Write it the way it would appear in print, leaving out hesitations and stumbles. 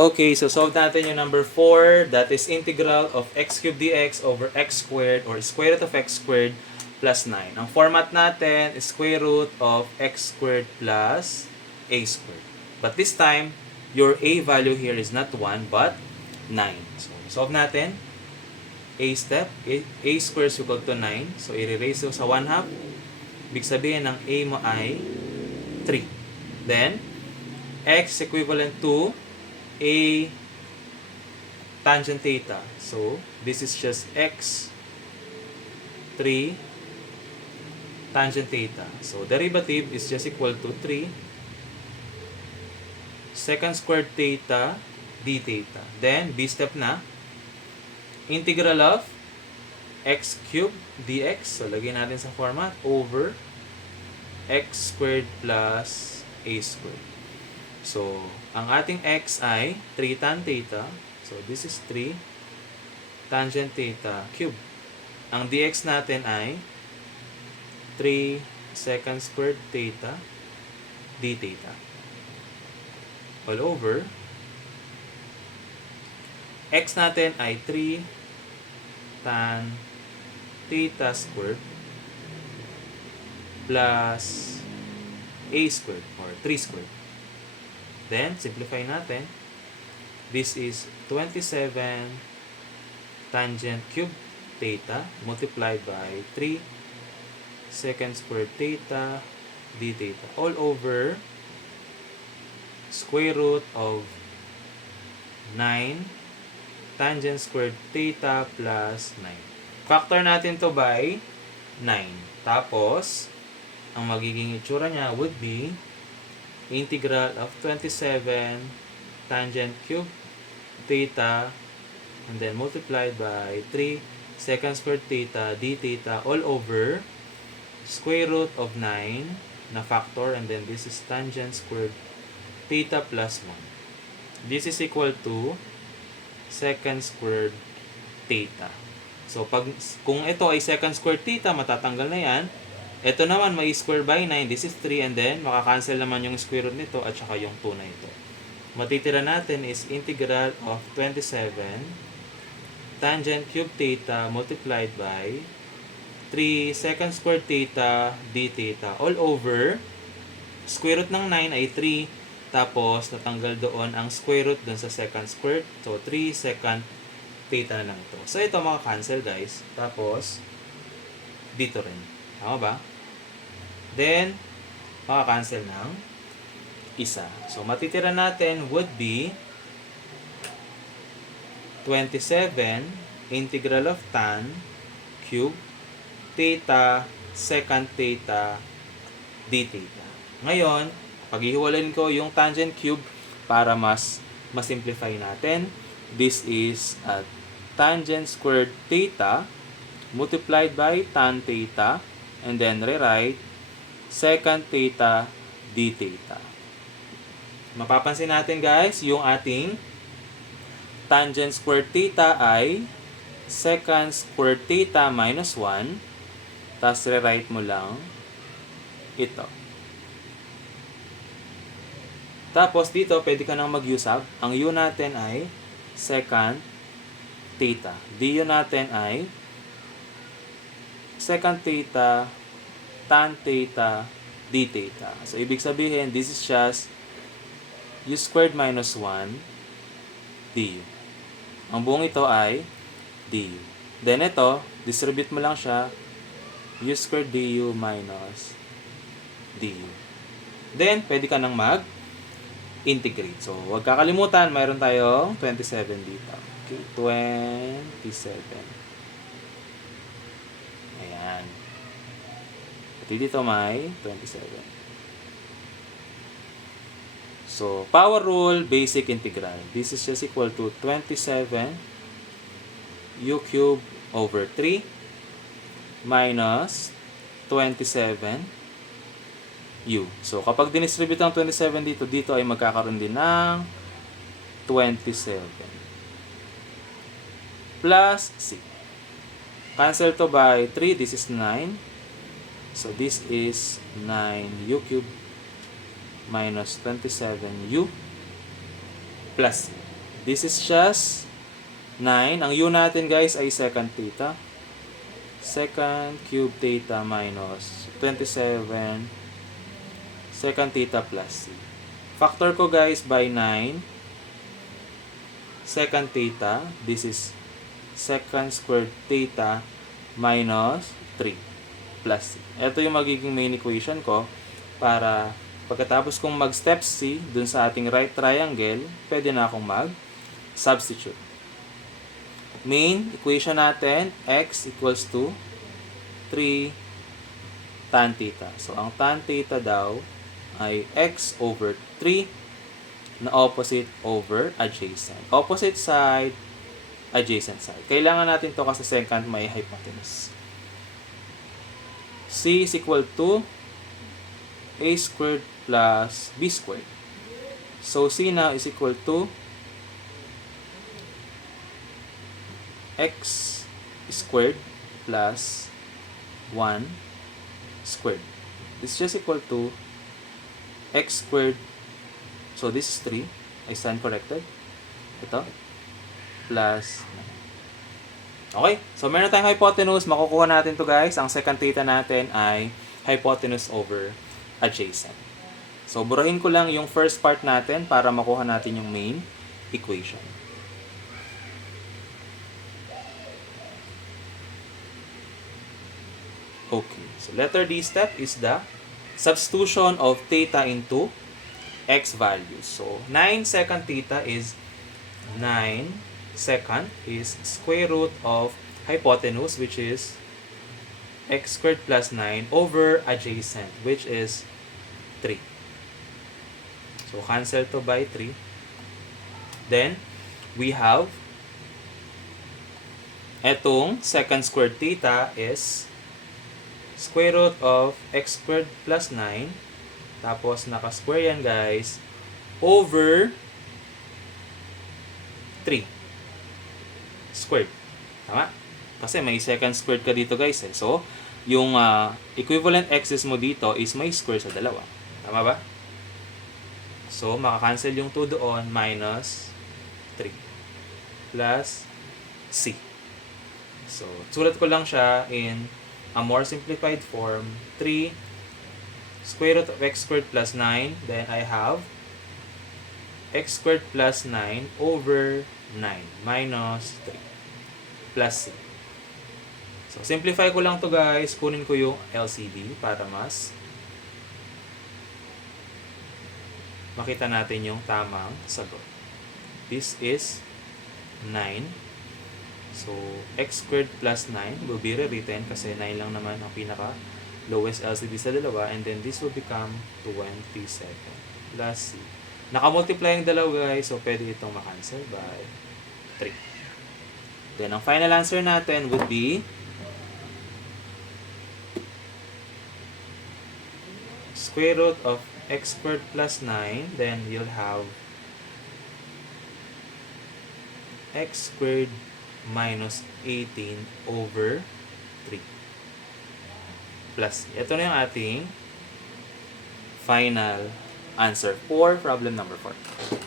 Okay, so solve natin yung number 4. That is integral of x cubed dx over x squared or square root of x squared plus 9. Ang format natin is square root of x squared plus a squared. But this time, your a value here is not 1 but 9. So, solve natin. A step, a squared is equal to 9. So, i-raise sa 1 half. Ibig sabihin ng a mo ay 3. Then, x equivalent to a tangent theta. So, this is just x 3 tangent theta. So, derivative is just equal to 3 secant squared theta d theta. Then, b step na. Integral of x cubed dx. So, lagyan natin sa format over x squared plus a squared. So, ang ating x ay 3 tan theta. So, this is 3 tangent theta cube. Ang dx natin ay 3 secant squared theta d theta. All over. X natin ay 3 tan theta squared plus a squared or 3 squared. Then, simplify natin. This is 27 tangent cube theta multiplied by 3 secant squared theta d theta all over square root of 9 tangent squared theta plus 9. Factor natin to by 9. Tapos, ang magiging itsura niya would be integral of 27 tangent cube theta and then multiplied by 3 secant squared theta d theta all over square root of 9 na factor and then this is tangent squared theta plus 1. This is equal to secant squared theta. So, kung ito ay secant squared theta, matatanggal na yan. Ito naman, may square by 9. This is 3 and then makakancel naman yung square root nito at saka yung 2 na ito. Matitira natin is integral of 27 tangent cube theta multiplied by 3 secant squared theta d theta all over square root ng 9 ay 3 tapos natanggal doon ang square root doon sa secant squared. So, 3 secant theta na lang ito. So, ito makakancel guys. Tapos, dito rin. Tama ba? Then, makakancel ng isa. So, matitira natin would be 27 integral of tan cube theta secant theta d theta. Ngayon, paghihiwalayin ko yung tangent cube para mas masimplify natin. This is tangent squared theta multiplied by tan theta and then rewrite secant theta d theta. Mapapansin natin guys, yung ating tangent squared theta ay secant squared theta minus 1. Tapos rewrite mo lang ito. Tapos dito, pwede ka nang mag-use up. Ang u natin ay secant theta. Du natin ay secant theta tan theta d theta. So, ibig sabihin, this is just u squared minus 1 du. Ang buong ito ay du. Then ito, distribute mo lang siya, u squared du minus du. Then, pwede ka nang mag-integrate. So, huwag kakalimutan, mayroon tayong 27 dito. Okay, 27. Ayan. At dito may 27. So, power rule, basic integral. This is just equal to 27 u cubed over 3 minus 27 u. So, kapag dinistribute ang 27 dito, dito ay magkakaroon din ng 27 plus c. Cancel to by 3. This is 9. So, this is 9u cubed minus 27u plus c. This is just 9. Ang u natin guys ay secant theta. Secant cube theta minus 27 secant theta plus c. Factor ko guys by 9 secant theta. This is secant squared theta minus 3 plus c. Ito yung magiging main equation ko para pagkatapos kong mag-step C dun sa ating right triangle, pwede na akong mag-substitute. Main equation natin, x equals to 3 tan theta. So, ang tan theta daw ay x over 3 na opposite over adjacent. Opposite side, adjacent side. Kailangan natin to kasi secant may hypotenuse. C is equal to a squared plus b squared. So, c now is equal to x squared plus 1 squared. This is just equal to x squared. So, this is 3. I stand corrected. Ito. Plus. Okay. So, meron tayong hypotenuse. Makukuha natin to guys. Ang secant theta natin ay hypotenuse over adjacent. So, burahin ko lang yung first part natin para makuha natin yung main equation. Okay. So, letter D step is the substitution of theta into x values. So, 9 secant theta is 9 secant is square root of hypotenuse, which is x squared plus 9 over adjacent, which is 3. So, cancel to by 3. Then, we have etong secant squared theta is square root of x squared plus 9. Tapos, naka-square yan guys over 3 squared. Tama? Kasi may secant squared ka dito guys eh. So, yung equivalent x's mo dito is may square sa dalawa. Tama ba? So, makakancel yung 2 doon minus 3 plus c. So, sulat ko lang siya in a more simplified form. 3 square root of x squared plus 9. Then, I have x squared plus 9 over 9 minus 3 plus c. So, simplify ko lang to guys. Kunin ko yung LCD para mas makita natin yung tamang sagot. This is 9. So, x squared plus 9 will be rewritten kasi 9 lang naman ang pinaka lowest LCD sa dalawa. And then, this will become 27 plus c. Naka-multiply yung dalawa guys. So, pwede itong makancel by 3. Then, ang final answer natin would be square root of x squared plus 9, then you'll have x squared minus 18 over 3 plus. Ito na yung ating final answer for problem number 4.